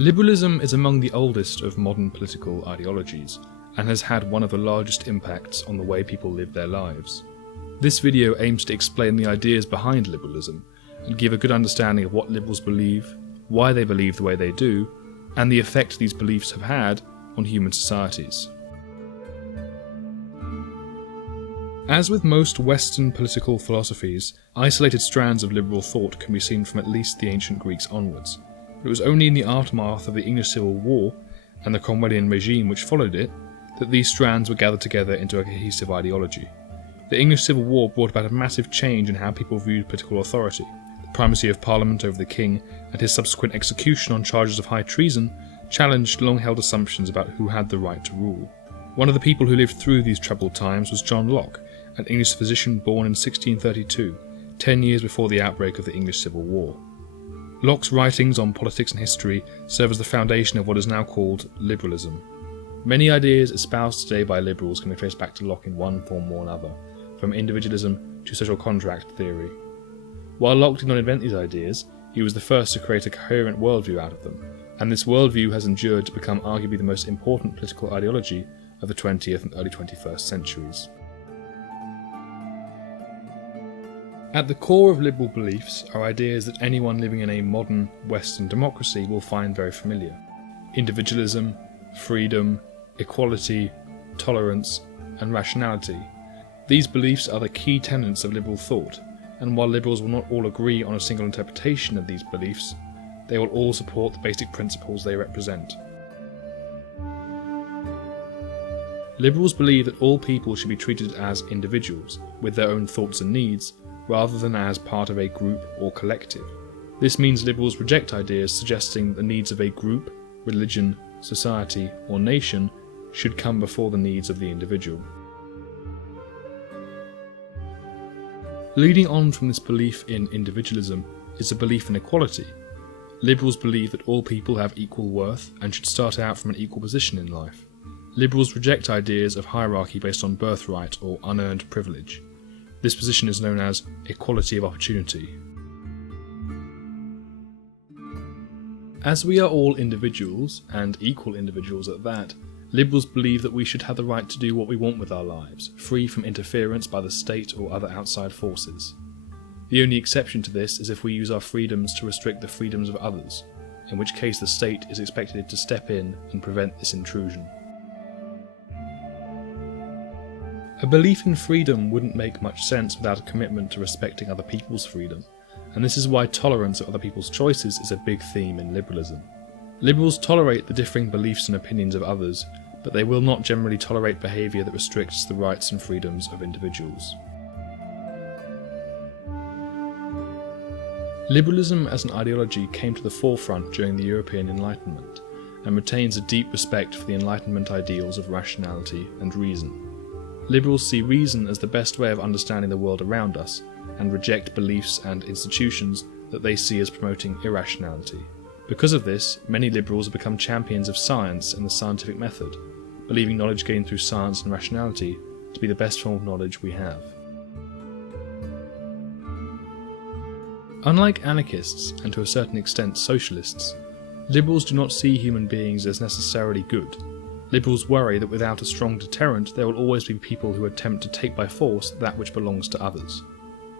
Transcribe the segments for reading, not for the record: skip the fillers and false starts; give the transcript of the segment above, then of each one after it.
Liberalism is among the oldest of modern political ideologies, and has had one of the largest impacts on the way people live their lives. This video aims to explain the ideas behind liberalism, and give a good understanding of what liberals believe, why they believe the way they do, and the effect these beliefs have had on human societies. As with most Western political philosophies, isolated strands of liberal thought can be seen from at least the ancient Greeks onwards. But it was only in the aftermath of the English Civil War and the Cromwellian regime which followed it that these strands were gathered together into a cohesive ideology. The English Civil War brought about a massive change in how people viewed political authority. The primacy of Parliament over the king and his subsequent execution on charges of high treason challenged long-held assumptions about who had the right to rule. One of the people who lived through these troubled times was John Locke, an English physician born in 1632, 10 years before the outbreak of the English Civil War. Locke's writings on politics and history serve as the foundation of what is now called liberalism. Many ideas espoused today by liberals can be traced back to Locke in one form or another, from individualism to social contract theory. While Locke did not invent these ideas, he was the first to create a coherent worldview out of them, and this worldview has endured to become arguably the most important political ideology of the 20th and early 21st centuries. At the core of liberal beliefs are ideas that anyone living in a modern Western democracy will find very familiar. Individualism, freedom, equality, tolerance, and rationality. These beliefs are the key tenets of liberal thought, and while liberals will not all agree on a single interpretation of these beliefs, they will all support the basic principles they represent. Liberals believe that all people should be treated as individuals, with their own thoughts and needs, rather than as part of a group or collective. This means liberals reject ideas suggesting the needs of a group, religion, society, or nation should come before the needs of the individual. Leading on from this belief in individualism is a belief in equality. Liberals believe that all people have equal worth and should start out from an equal position in life. Liberals reject ideas of hierarchy based on birthright or unearned privilege. This position is known as equality of opportunity. As we are all individuals, and equal individuals at that, liberals believe that we should have the right to do what we want with our lives, free from interference by the state or other outside forces. The only exception to this is if we use our freedoms to restrict the freedoms of others, in which case the state is expected to step in and prevent this intrusion. A belief in freedom wouldn't make much sense without a commitment to respecting other people's freedom, and this is why tolerance of other people's choices is a big theme in liberalism. Liberals tolerate the differing beliefs and opinions of others, but they will not generally tolerate behaviour that restricts the rights and freedoms of individuals. Liberalism as an ideology came to the forefront during the European Enlightenment, and retains a deep respect for the Enlightenment ideals of rationality and reason. Liberals see reason as the best way of understanding the world around us, and reject beliefs and institutions that they see as promoting irrationality. Because of this, many liberals have become champions of science and the scientific method, believing knowledge gained through science and rationality to be the best form of knowledge we have. Unlike anarchists, and to a certain extent socialists, liberals do not see human beings as necessarily good. Liberals worry that without a strong deterrent there will always be people who attempt to take by force that which belongs to others.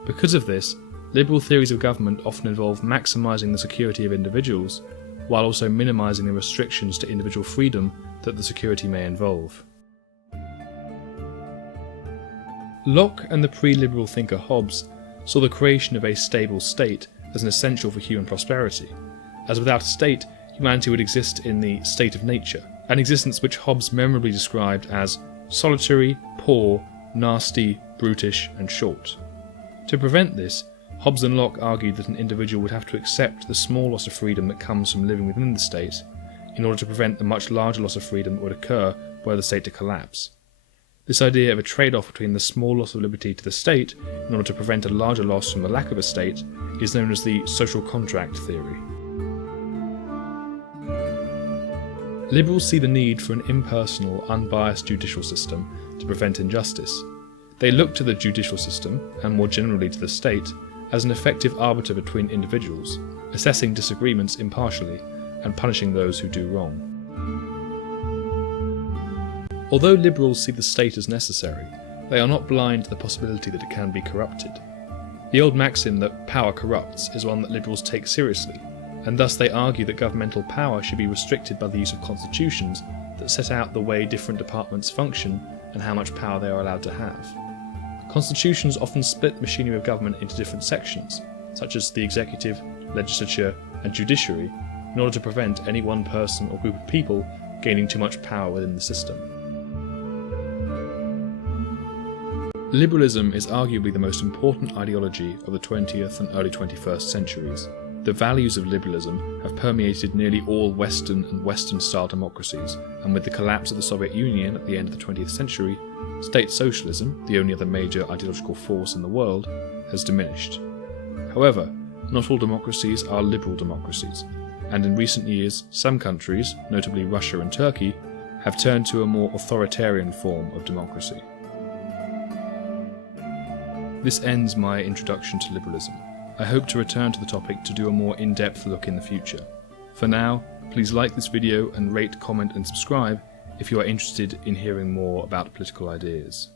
Because of this, liberal theories of government often involve maximising the security of individuals, while also minimising the restrictions to individual freedom that the security may involve. Locke and the pre-liberal thinker Hobbes saw the creation of a stable state as an essential for human prosperity, as without a state, humanity would exist in the state of nature, an existence which Hobbes memorably described as solitary, poor, nasty, brutish, and short. To prevent this, Hobbes and Locke argued that an individual would have to accept the small loss of freedom that comes from living within the state, in order to prevent the much larger loss of freedom that would occur were the state to collapse. This idea of a trade-off between the small loss of liberty to the state in order to prevent a larger loss from the lack of a state is known as the social contract theory. Liberals see the need for an impersonal, unbiased judicial system to prevent injustice. They look to the judicial system, and more generally to the state, as an effective arbiter between individuals, assessing disagreements impartially, and punishing those who do wrong. Although liberals see the state as necessary, they are not blind to the possibility that it can be corrupted. The old maxim that power corrupts is one that liberals take seriously, and thus they argue that governmental power should be restricted by the use of constitutions that set out the way different departments function and how much power they are allowed to have. Constitutions often split the machinery of government into different sections, such as the executive, legislature, and judiciary, in order to prevent any one person or group of people gaining too much power within the system. Liberalism is arguably the most important ideology of the 20th and early 21st centuries. The values of liberalism have permeated nearly all Western and Western-style democracies, and with the collapse of the Soviet Union at the end of the 20th century, state socialism, the only other major ideological force in the world, has diminished. However, not all democracies are liberal democracies, and in recent years some countries, notably Russia and Turkey, have turned to a more authoritarian form of democracy. This ends my introduction to liberalism. I hope to return to the topic to do a more in-depth look in the future. For now, please like this video and rate, comment and subscribe if you are interested in hearing more about political ideas.